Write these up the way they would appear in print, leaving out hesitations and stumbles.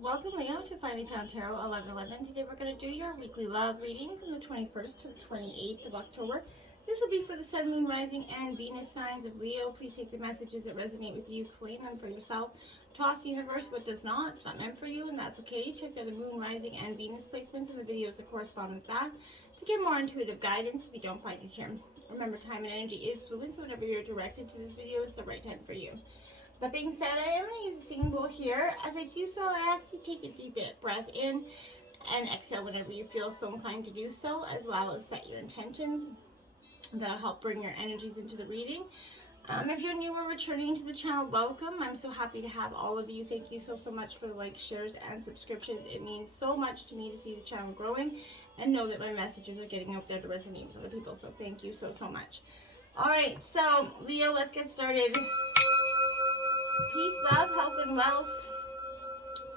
Welcome, Leo, to Finally Found Tarot 1111. Today we're going to do your weekly love reading from the 21st to the 28th of October. This will be for the Sun, Moon, Rising, and Venus signs of Leo. Please take the messages that resonate with you, claim them for yourself. Toss the universe what does not. It's not meant for you, and that's okay. Check out the Moon, Rising, and Venus placements in the videos that correspond with that to get more intuitive guidance if you don't find it here. Remember, time and energy is fluid, so whenever you're directed to this video, it's the right time for you. That being said, I am going to use a singing bowl here. As I do so, I ask you to take a deep breath in and exhale whenever you feel so inclined to do so, as well as set your intentions. That'll help bring your energies into the reading. If you're new or returning to the channel, welcome. I'm so happy to have all of you. Thank you so much for the likes, shares, and subscriptions. It means so much to me to see the channel growing and know that my messages are getting out there to resonate with other people. So thank you so much. All right, so Leo, let's get started. Peace, love, health, and wealth.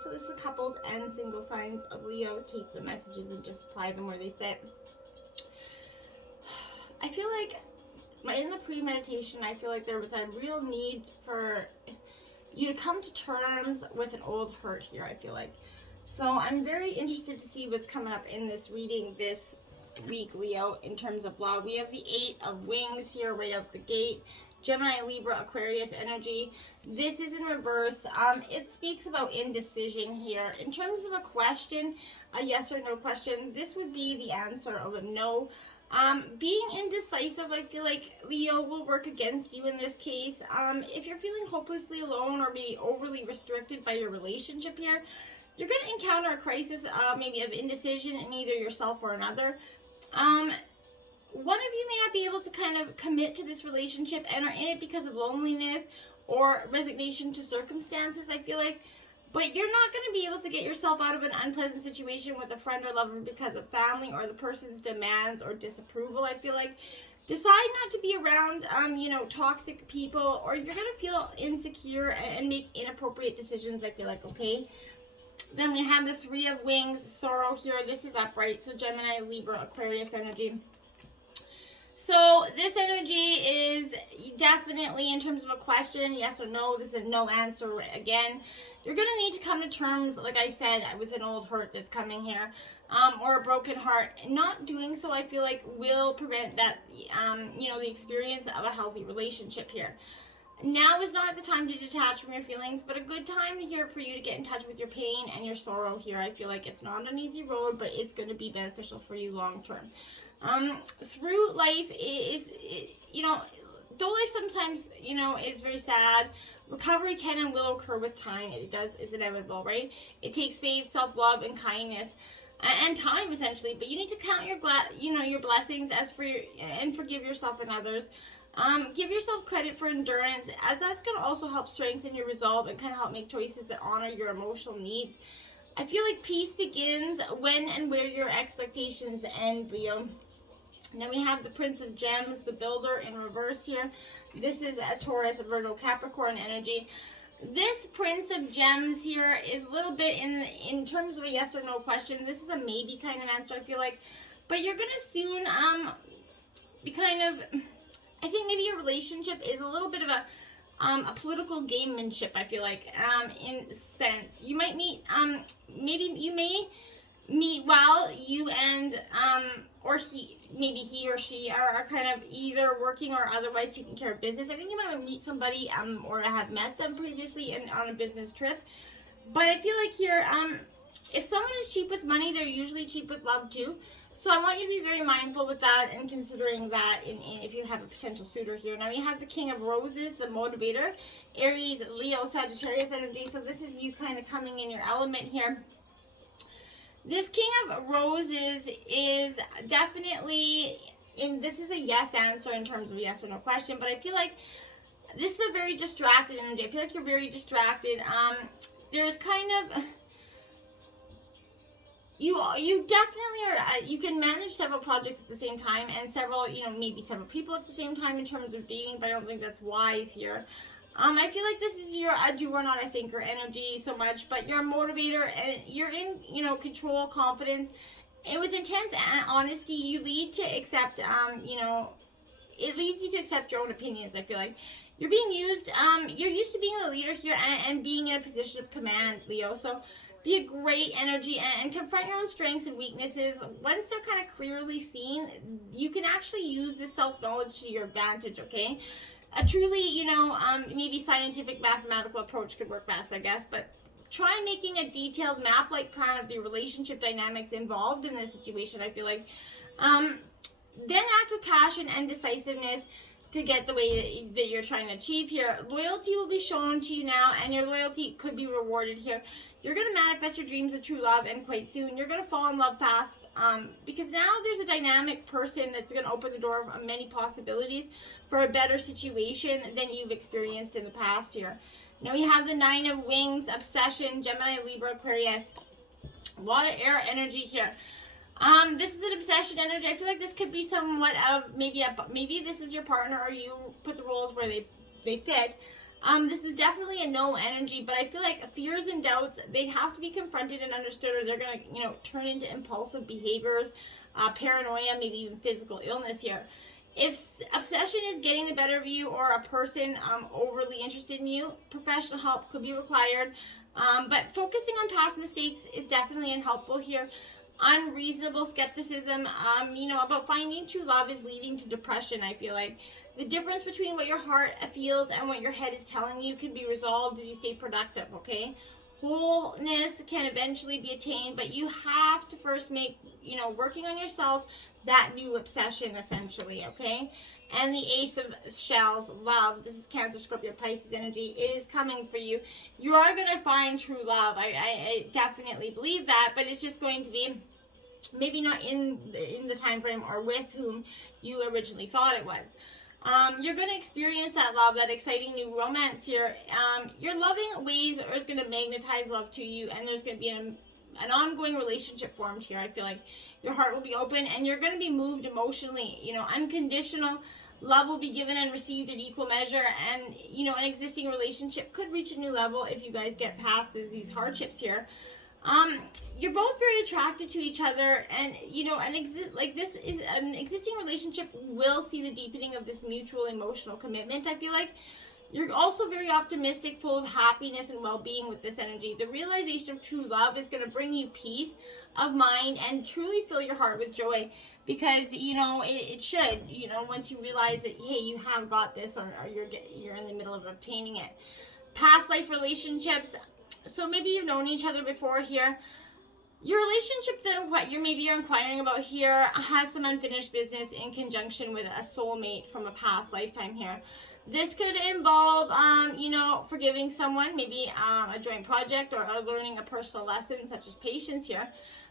So this is couples and single signs of Leo. Take the messages and just apply them where they fit. I feel like in the pre-meditation, I feel like there was a real need for you to come to terms with an old hurt here, I feel like. So I'm very interested to see what's coming up in this reading this week, Leo, in terms of love. We have the 8 of Wings here right out the gate. Gemini, Libra, Aquarius energy. This is in reverse. It speaks about indecision here. In terms of a question, a yes or no question, this would be the answer of a no. Being indecisive, I feel like Leo will work against you in this case. If you're feeling hopelessly alone or maybe overly restricted by your relationship here, you're going to encounter a crisis, maybe of indecision in either yourself or another. One of you may not be able to kind of commit to this relationship and are in it because of loneliness or resignation to circumstances, I feel like. But you're not going to be able to get yourself out of an unpleasant situation with a friend or lover because of family or the person's demands or disapproval, I feel like. Decide not to be around, toxic people, or you're going to feel insecure and make inappropriate decisions, I feel like, okay? Then we have the 3 of Wings, sorrow here. This is upright, so Gemini, Libra, Aquarius energy. So this energy is definitely, in terms of a question, yes or no, this is a no answer again. You're going to need to come to terms, like I said, with an old hurt that's coming here, or a broken heart. Not doing so, I feel like, will prevent that, the experience of a healthy relationship here. Now is not the time to detach from your feelings, but a good time here for you to get in touch with your pain and your sorrow here. I feel like it's not an easy road, but it's going to be beneficial for you long term. Through life though life sometimes, is very sad, recovery can and will occur with time. Is inevitable, right? It takes faith, self-love, and kindness, and time, essentially. But you need to count your blessings and forgive yourself and others. Give yourself credit for endurance, as that's going to also help strengthen your resolve and kind of help make choices that honor your emotional needs. I feel like peace begins when and where your expectations end, Leo. Now we have the Prince of Gems, the Builder, in reverse here. This is a Taurus, Virgo, Capricorn energy. This Prince of Gems here is a little bit in terms of a yes or no question. This is a maybe kind of answer, I feel like. But you're going to soon be kind of... I think maybe your relationship is a little bit of a political gamemanship, I feel like, in a sense. You might meet, maybe you may meet while you and, or he or she are kind of either working or otherwise taking care of business. I think you might meet somebody, or have met them previously on a business trip. But I feel like here, if someone is cheap with money, they're usually cheap with love too. So I want you to be very mindful with that and considering that if you have a potential suitor here. Now you have the King of Roses, the motivator, Aries, Leo, Sagittarius energy. So this is you kind of coming in your element here. This King of Roses is definitely this is a yes answer in terms of a yes or no question, but I feel like this is a very distracted energy. I feel like you're very distracted. There's kind of... You definitely are, you can manage several projects at the same time and several, maybe several people at the same time in terms of dating, but I don't think that's wise here. I feel like this is your a doer, not a thinker energy so much, but you're a motivator and you're in, control, confidence, and with intense honesty, you lead to accept, it leads you to accept your own opinions, I feel like. You're being used, you're used to being a leader here and being in a position of command, Leo, so be a great energy and confront your own strengths and weaknesses. Once they're kind of clearly seen, you can actually use this self-knowledge to your advantage, okay? A truly, you know, maybe scientific mathematical approach could work best, I guess, but try making a detailed map-like plan of the relationship dynamics involved in this situation, I feel like. Then act with passion and decisiveness to get the way that you're trying to achieve here. Loyalty will be shown to you now, and your loyalty could be rewarded here. You're going to manifest your dreams of true love, and quite soon you're going to fall in love fast, because now there's a dynamic person that's going to open the door of many possibilities for a better situation than you've experienced in the past here. Now we have the Nine of Wings, Obsession, Gemini, Libra, Aquarius. A lot of air energy here. This is an obsession energy. I feel like this could be somewhat of maybe this is your partner, or you put the roles where they fit. This is definitely a no energy, but I feel like fears and doubts, they have to be confronted and understood, or they're gonna, you know, turn into impulsive behaviors, paranoia, maybe even physical illness here. If obsession is getting the better of you, or a person overly interested in you, professional help could be required. But focusing on past mistakes is definitely unhelpful here. Unreasonable skepticism, you know, about finding true love is leading to depression, I feel like. The difference between what your heart feels and what your head is telling you can be resolved if you stay productive, okay? Wholeness can eventually be attained, but you have to first make, you know, working on yourself that new obsession, essentially, okay? And the Ace of Shells, love, this is Cancer, Scorpio, Pisces energy, is coming for you. You are going to find true love. I definitely believe that, but it's just going to be maybe not in the time frame or with whom you originally thought it was. You're going to experience that love, that exciting new romance here. Your loving ways is going to magnetize love to you, and there's going to be an ongoing relationship formed here. I feel like your heart will be open, and you're going to be moved emotionally. You know, unconditional love will be given and received in equal measure, and, you know, an existing relationship could reach a new level if you guys get past these hardships here. You're both very attracted to each other, and, you know, this is an existing relationship will see the deepening of this mutual emotional commitment, I feel like. You're also very optimistic, full of happiness and well-being with this energy. The realization of true love is going to bring you peace of mind and truly fill your heart with joy, because, you know, it should, you know, once you realize that, hey, you have got this, or you're in the middle of obtaining it. Past life relationships. So maybe you've known each other before here. Your relationship that what you're inquiring about here has some unfinished business in conjunction with a soulmate from a past lifetime here. This could involve, you know, forgiving someone, maybe a joint project, or learning a personal lesson such as patience here.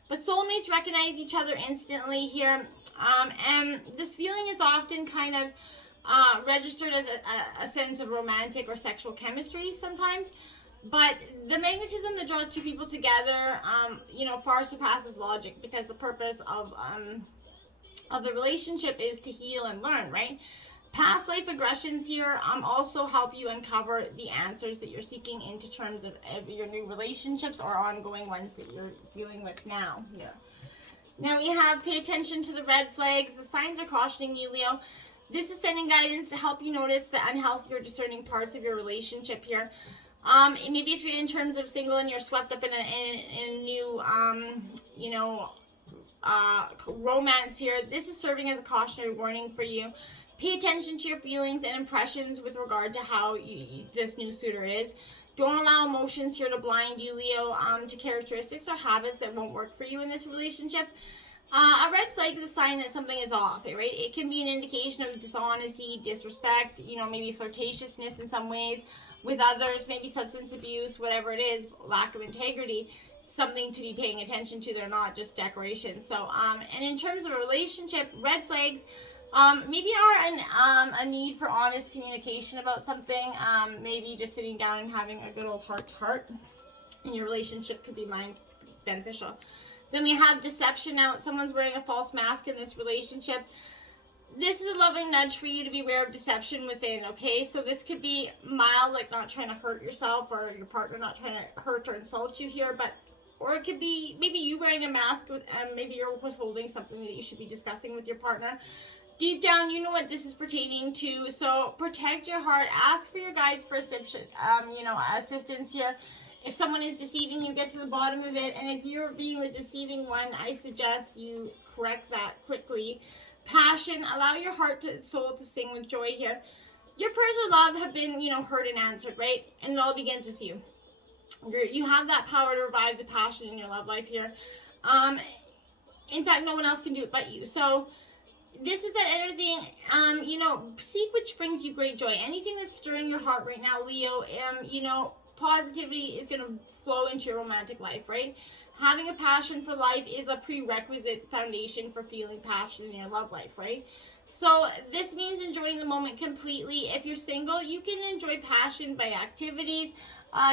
But soulmates recognize each other instantly here, and this feeling is often kind of registered as a sense of romantic or sexual chemistry sometimes. But the magnetism that draws two people together, you know, far surpasses logic, because the purpose of the relationship is to heal and learn, right? Past life aggressions here also help you uncover the answers that you're seeking into terms of your new relationships or ongoing ones that you're dealing with now here. Now we have pay attention to the red flags. The signs are cautioning you, Leo. This is sending guidance to help you notice the unhealthy or discerning parts of your relationship here. Maybe if you're in terms of single and you're swept up in a new, you know, romance here, this is serving as a cautionary warning for you. Pay attention to your feelings and impressions with regard to how this new suitor is. Don't allow emotions here to blind you, Leo, to characteristics or habits that won't work for you in this relationship. A red flag is a sign that something is off, right? It can be an indication of dishonesty, disrespect, you know, maybe flirtatiousness in some ways with others, maybe substance abuse, whatever it is, lack of integrity, something to be paying attention to. They're not just decorations. So, and in terms of a relationship, red flags maybe are a need for honest communication about something. Maybe just sitting down and having a good old heart-to-heart in your relationship could be beneficial. Then we have deception. Now, someone's wearing a false mask in this relationship. This is a loving nudge for you to be aware of deception within, okay? So this could be mild, like not trying to hurt yourself or your partner not trying to hurt or insult you here, or it could be maybe you wearing a mask and maybe you're withholding something that you should be discussing with your partner. Deep down, you know what this is pertaining to, so protect your heart. Ask for your guides for assistance here. If someone is deceiving you, get to the bottom of it. And if you're being the deceiving one, I suggest you correct that quickly. Passion, allow your heart and soul to sing with joy here. Your prayers of love have been, heard and answered, right? And it all begins with you. You have that power to revive the passion in your love life here. In fact, no one else can do it but you. So this is that everything, seek which brings you great joy. Anything that's stirring your heart right now, Leo, positivity is going to flow into your romantic life, right? Having a passion for life is a prerequisite foundation for feeling passion in your love life, right? So this means enjoying the moment completely. If you're single, you can enjoy passion by activities,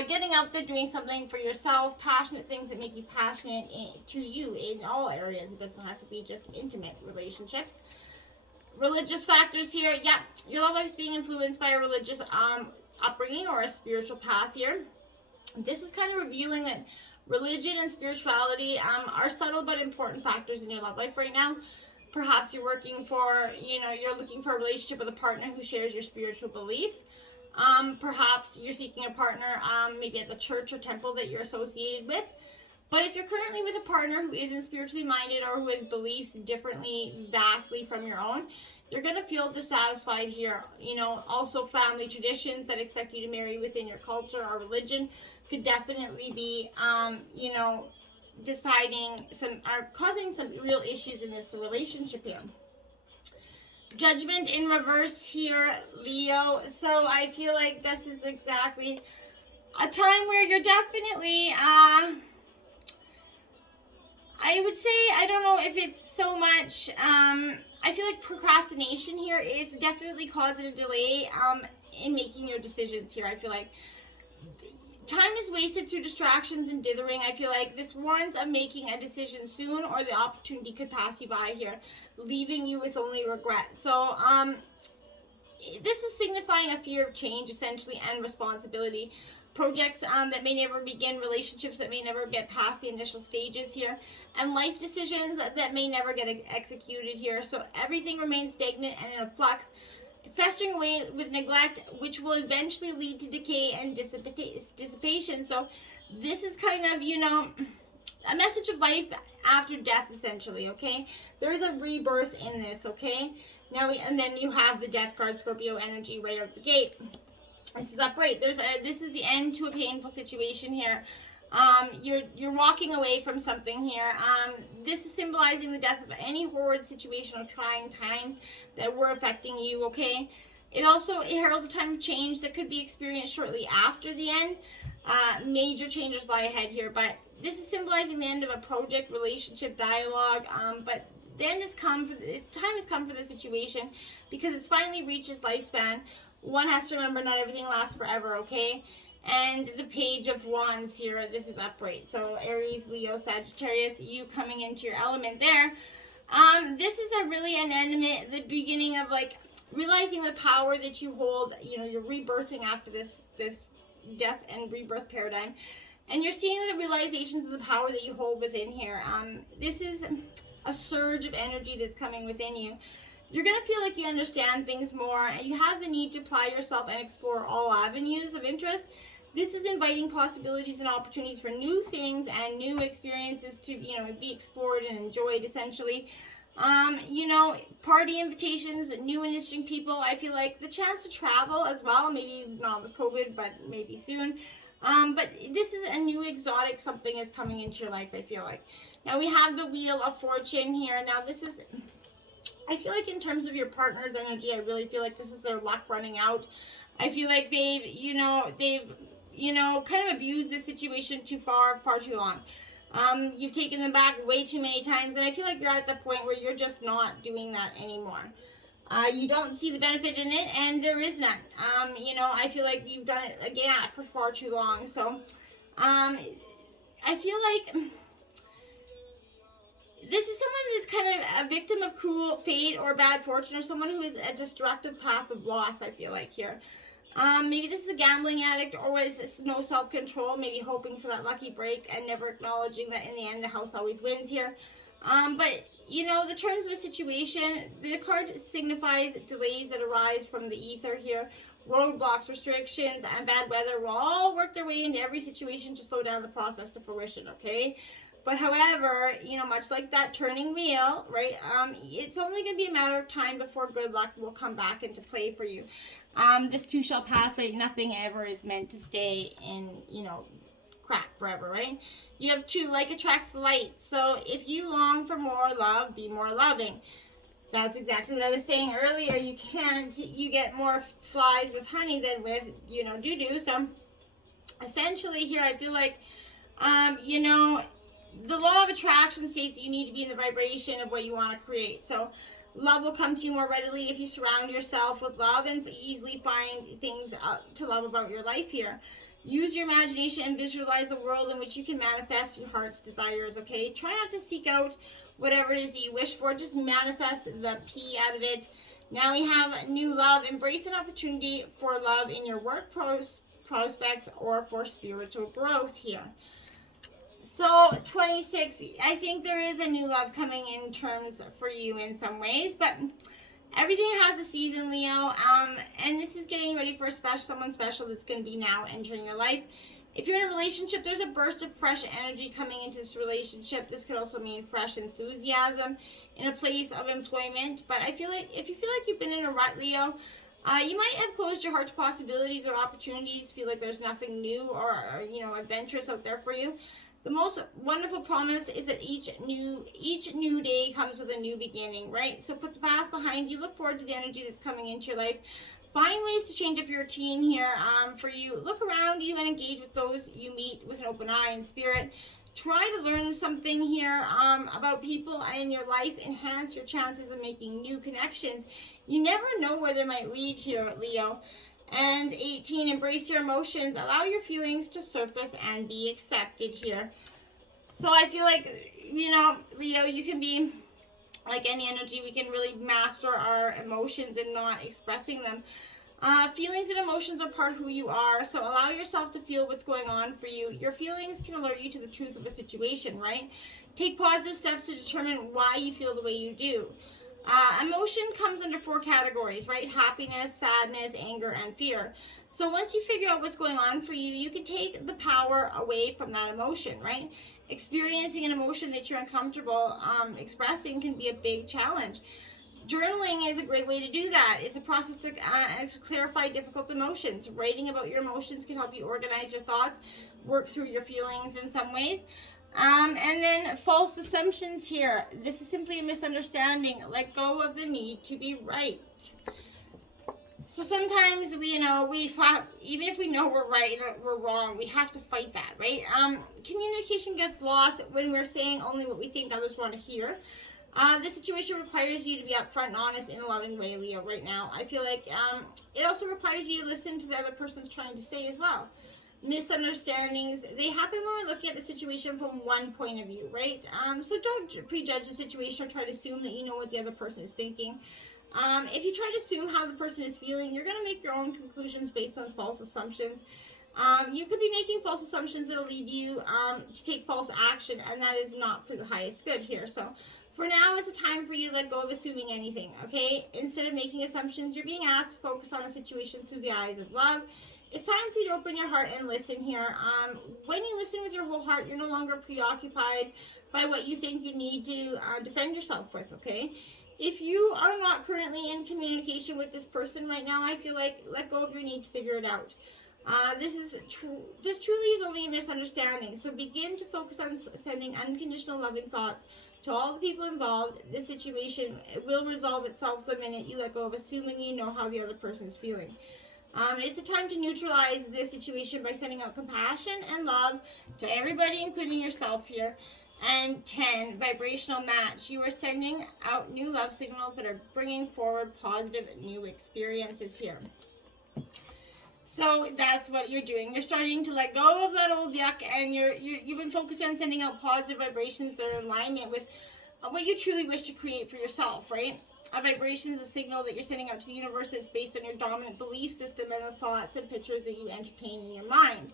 getting out there, doing something for yourself, passionate things that make you passionate to you in all areas. It doesn't have to be just intimate relationships. Religious factors here. Yeah, your love life is being influenced by a religious upbringing or a spiritual path here. This is kind of revealing that religion and spirituality are subtle but important factors in your love life right now. Perhaps you're looking for a relationship with a partner who shares your spiritual beliefs. Perhaps you're seeking a partner maybe at the church or temple that you're associated with. But if you're currently with a partner who isn't spiritually minded or who has beliefs differently vastly from your own, you're going to feel dissatisfied here. Also family traditions that expect you to marry within your culture or religion could definitely be, causing some real issues in this relationship here. Judgment in reverse here, Leo. So I feel like this is exactly a time where you're definitely, I would say, I don't know if it's so much, I feel like procrastination here, it's definitely causing a delay in making your decisions here. I feel like time is wasted through distractions and dithering. I feel like this warns of making a decision soon, or the opportunity could pass you by here, leaving you with only regret. So, this is signifying a fear of change, essentially, and responsibility. Projects that may never begin, relationships that may never get past the initial stages here, and life decisions that may never get executed here. So everything remains stagnant and in a flux, festering away with neglect, which will eventually lead to decay and dissipation. So this is kind of, a message of life after death, essentially, okay? There's a rebirth in this, okay? And then you have the death card, Scorpio energy, right out the gate. This is upright. This is the end to a painful situation here. You're walking away from something here. This is symbolizing the death of any horrid situation or trying times that were affecting you, okay? It also heralds a time of change that could be experienced shortly after the end. Major changes lie ahead here, but this is symbolizing the end of a project, relationship, dialogue, but the end has come, time has come for the situation because it's finally reached its lifespan. One has to remember not everything lasts forever, okay? And the Page of Wands here, this is upright. So Aries, Leo, Sagittarius, you coming into your element there. This is the beginning of like realizing the power that you hold. You're rebirthing after this death and rebirth paradigm. And you're seeing the realizations of the power that you hold within here. This is a surge of energy that's coming within you. You're going to feel like you understand things more, and you have the need to apply yourself and explore all avenues of interest. This is inviting possibilities and opportunities for new things and new experiences to, be explored and enjoyed, essentially. Party invitations, new and interesting people. I feel like the chance to travel as well, maybe not with COVID, but maybe soon. But this is a new exotic something is coming into your life, I feel like. Now we have the Wheel of Fortune here. Now this is, I feel like in terms of your partner's energy, I really feel like this is their luck running out. I feel like they've kind of abused this situation far too long. You've taken them back way too many times, and I feel like you're at the point where you're just not doing that anymore. You don't see the benefit in it, and there is none. I feel like you've done it again for far too long. So, I feel like this is someone that's kind of a victim of cruel fate or bad fortune, or someone who is a destructive path of loss, I feel like here. Maybe this is a gambling addict, or is no self-control, maybe hoping for that lucky break and never acknowledging that in the end the house always wins here. But, the terms of a situation, the card signifies delays that arise from the ether here, roadblocks, restrictions, and bad weather will all work their way into every situation to slow down the process to fruition, okay? But however, you know, much like that turning wheel, right, it's only going to be a matter of time before good luck will come back into play for you. This too shall pass, right? Nothing ever is meant to stay in, you know, crap forever, right? You have 2, like attracts light. So if you long for more love, be more loving. That's exactly what I was saying earlier. You get more flies with honey than with, you know, doo-doo. So essentially here, I feel like, you know, the law of attraction states that you need to be in the vibration of what you want to create. So love will come to you more readily if you surround yourself with love and easily find things to love about your life here. Use your imagination and visualize a world in which you can manifest your heart's desires, okay? Try not to seek out whatever it is that you wish for. Just manifest the P out of it. Now we have new love. Embrace an opportunity for love in your work prospects or for spiritual growth here. So 26, I think there is a new love coming in terms for you in some ways, but everything has a season, Leo, and this is getting ready for someone special that's going to be now entering your life. If you're in a relationship, there's a burst of fresh energy coming into this relationship. This could also mean fresh enthusiasm in a place of employment. But I feel like if you feel like you've been in a rut, Leo, you might have closed your heart to possibilities or opportunities. Feel like there's nothing new or you know, adventurous out there for you. The most wonderful promise is that each new day comes with a new beginning, right? So put the past behind you. Look forward to the energy that's coming into your life. Find ways to change up your routine here for you. Look around you and engage with those you meet with an open eye and spirit. Try to learn something here about people in your life. Enhance your chances of making new connections. You never know where they might lead here, Leo. And 18, embrace your emotions. Allow your feelings to surface and be accepted here. So I feel like, you know, Leo, you can be like any energy. We can really master our emotions and not expressing them. Feelings and emotions are part of who you are, so allow yourself to feel what's going on for you. Your feelings can alert you to the truth of a situation, right? Take positive steps to determine why you feel the way you do. Emotion comes under 4 categories, right? Happiness, sadness, anger, and fear. So once you figure out what's going on for you, you can take the power away from that emotion, right? Experiencing an emotion that you're uncomfortable expressing can be a big challenge. Journaling is a great way to do that. It's a process to clarify difficult emotions. Writing about your emotions can help you organize your thoughts, work through your feelings in some ways. And then false assumptions here. This is simply a misunderstanding. Let go of the need to be right. So sometimes we, even if we know we're right or we're wrong, we have to fight that, right? Communication gets lost when we're saying only what we think others want to hear. This situation requires you to be upfront and honest in a loving way, Leo, right now. I feel like it also requires you to listen to the other person's trying to say as well. Misunderstandings, they happen when we're looking at the situation from one point of view, right? So don't prejudge the situation or try to assume that you know what the other person is thinking. If you try to assume how the person is feeling, you're going to make your own conclusions based on false assumptions. You could be making false assumptions that will lead you to take false action, and that is not for your highest good here. So for now, it's a time for you to let go of assuming anything, okay? Instead of making assumptions, you're being asked to focus on the situation through the eyes of love. It's time for you to open your heart and listen here. When you listen with your whole heart, you're no longer preoccupied by what you think you need to defend yourself with, okay? If you are not currently in communication with this person right now, I feel like let go of your need to figure it out. This truly is only a misunderstanding. So begin to focus on sending unconditional loving thoughts to all the people involved. This situation will resolve itself the minute you let go of assuming you know how the other person is feeling. It's a time to neutralize this situation by sending out compassion and love to everybody, including yourself here. And 10, vibrational match. You are sending out new love signals that are bringing forward positive new experiences here. So that's what you're doing. You're starting to let go of that old yuck, and you've been focusing on sending out positive vibrations that are in alignment with what you truly wish to create for yourself, right? A vibration is a signal that you're sending out to the universe that's based on your dominant belief system and the thoughts and pictures that you entertain in your mind.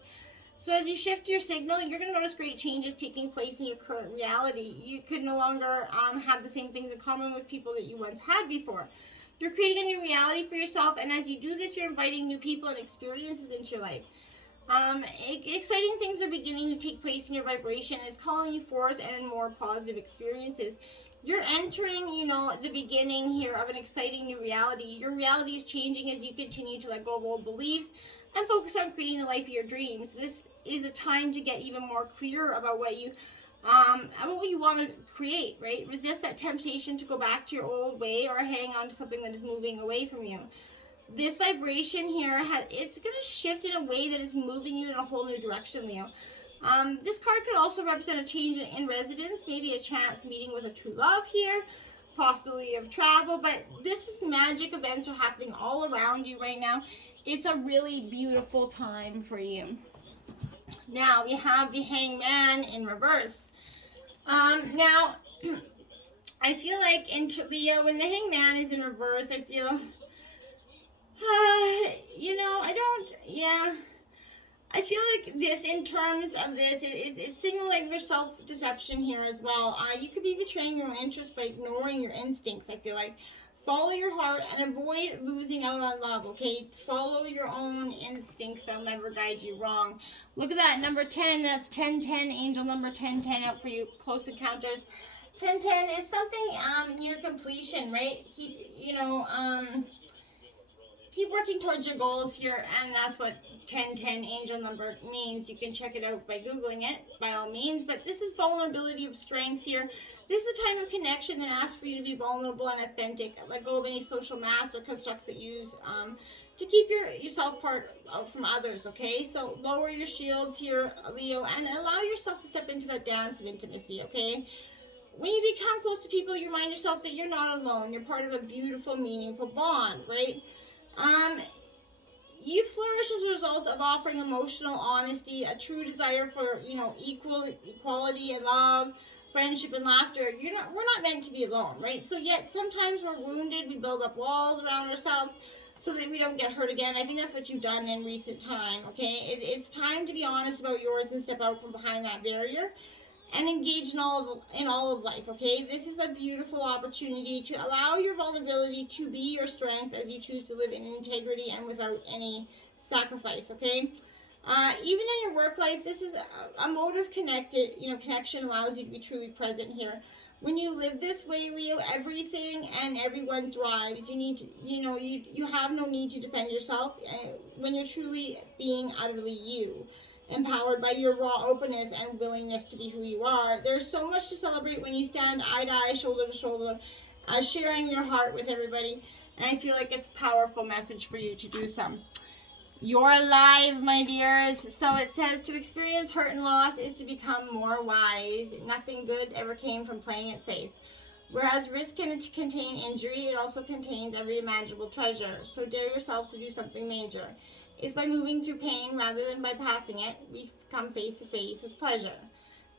So as you shift your signal, you're going to notice great changes taking place in your current reality. You could no longer have the same things in common with people that you once had before. You're creating a new reality for yourself, and as you do this, you're inviting new people and experiences into your life. Exciting things are beginning to take place in your vibration. It's calling you forth and more positive experiences. You're entering, the beginning here of an exciting new reality. Your reality is changing as you continue to let go of old beliefs and focus on creating the life of your dreams. This is a time to get even more clear about what you want to create, right? Resist that temptation to go back to your old way or hang on to something that is moving away from you. This vibration here, it's going to shift in a way that is moving you in a whole new direction, Leo. This card could also represent a change in residence, maybe a chance meeting with a true love here, possibility of travel, but this is magic events are happening all around you right now. It's a really beautiful time for you. Now, we have the Hangman in reverse. Now, I feel like Leo, when the Hangman is in reverse, I feel, I feel like this, in terms of this, it's signaling there's self-deception here as well. You could be betraying your own interests by ignoring your instincts, I feel like. Follow your heart and avoid losing out on love, okay? Follow your own instincts. They'll never guide you wrong. Look at that, number 10. That's 1010, angel number 1010 out for you, close encounters. 1010 is something near completion, right? Keep working towards your goals here, and that's what 1010 angel number means. You can check it out by Googling it, by all means, but this is vulnerability of strength here. This is a time of connection that asks for you to be vulnerable and authentic. Let go of any social masks or constructs that you use to keep yourself apart from others, okay? So lower your shields here, Leo, and allow yourself to step into that dance of intimacy, okay? When you become close to people, you remind yourself that you're not alone. You're part of a beautiful, meaningful bond, right? You flourish as a result of offering emotional honesty, a true desire for, equality and love, friendship and laughter. We're not meant to be alone, right? So yet sometimes we're wounded. We build up walls around ourselves so that we don't get hurt again. I think that's what you've done in recent time, okay? It's time to be honest about yours and step out from behind that barrier and engage in all of life, okay? This is a beautiful opportunity to allow your vulnerability to be your strength as you choose to live in integrity and without any sacrifice, okay? Even in your work life, this is a mode of connection allows you to be truly present here. When you live this way, Leo, everything and everyone thrives. You need to, you have no need to defend yourself when you're truly being utterly you, empowered by your raw openness and willingness to be who you are. There's so much to celebrate when you stand eye to eye, shoulder to shoulder, sharing your heart with everybody. And I feel like it's a powerful message for you to do so. You're alive, my dears. So it says to experience hurt and loss is to become more wise. Nothing good ever came from playing it safe. Whereas risk can contain injury, it also contains every imaginable treasure. So dare yourself to do something major. It's by moving through pain rather than by passing it, we come face to face with pleasure.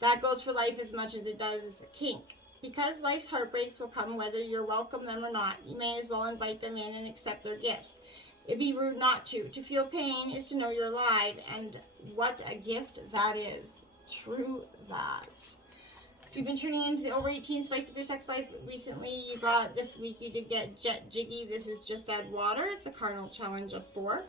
That goes for life as much as it does kink. Because life's heartbreaks will come whether you're welcome them or not, you may as well invite them in and accept their gifts. It'd be rude not to. To feel pain is to know you're alive, and what a gift that is. True that. If you've been tuning into the Over 18 Spice Up Your Sex Life recently, this week you did get Jet Jiggy. This is Just Add Water. It's a cardinal challenge of 4.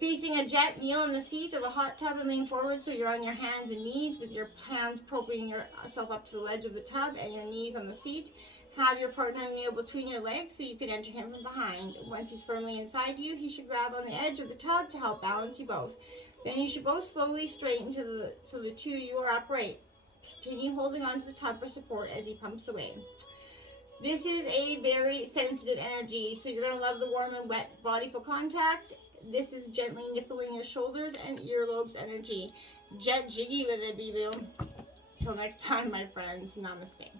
Facing a jet, kneel in the seat of a hot tub and lean forward so you're on your hands and knees with your hands proping yourself up to the ledge of the tub and your knees on the seat. Have your partner kneel between your legs so you can enter him from behind. Once he's firmly inside you, he should grab on the edge of the tub to help balance you both. Then you should both slowly straighten so the two of you are upright. Continue holding on to the tub for support as he pumps away. This is a very sensitive energy, so you're going to love the warm and wet body for contact. This is gently nippling your shoulders and earlobes energy. Jet Jiggy with it, BBO. Till next time, my friends. Namaste.